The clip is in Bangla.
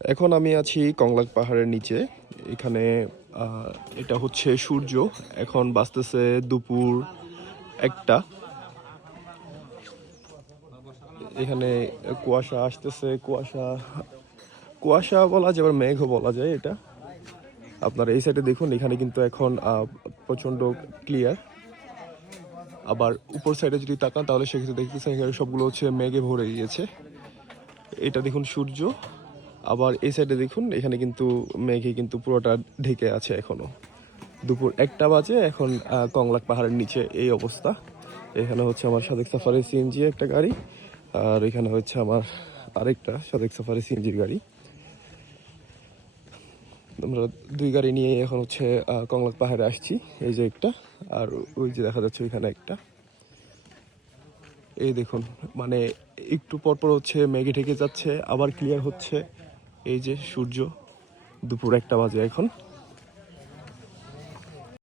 এখন আমি আছি কংলাক পাহাড়ের নিচে। এখানে এটা হচ্ছে সূর্য। এখন বাজতেছে দুপুর 1টা। এখানে কুয়াশা আসতেছে, কুয়াশা কুয়াশা বলা যায়, আবার মেঘও বলা যায়। এটা আপনারা এই সাইডে দেখুন, এখানে কিন্তু এখন প্রচণ্ড ক্লিয়ার। আবার উপর সাইডে যদি তাকান তাহলে সেক্ষেত্রে দেখতেছেন এখানে সবগুলো হচ্ছে মেঘে ভরে গিয়েছে। এটা দেখুন সূর্য। আবার এই সাইডে দেখুন, এখানে কিন্তু মেঘে কিন্তু পুরোটা ঢেকে আছে এখনো। দুপুর 1টা বাজে এখন। কংলাক পাহাড়ের নিচে এই অবস্থা। এখানে হচ্ছে আমার সাদেক সাফারি সিএনজি একটা গাড়ি, আর এখানে হচ্ছে আমার আরেকটা সাদেক সাফারি সিএনজির গাড়ি। আমরা দুই গাড়ি নিয়ে এখন হচ্ছে কংলাক পাহাড়ে আসছি। এই যে একটা, আর ওই যে দেখা যাচ্ছে ওইখানে একটা। এই দেখুন, মানে একটু পরপর হচ্ছে মেঘে ঢেকে যাচ্ছে, আবার ক্লিয়ার হচ্ছে। এই যে সূর্য, দুপুর 1টা বাজে এখন।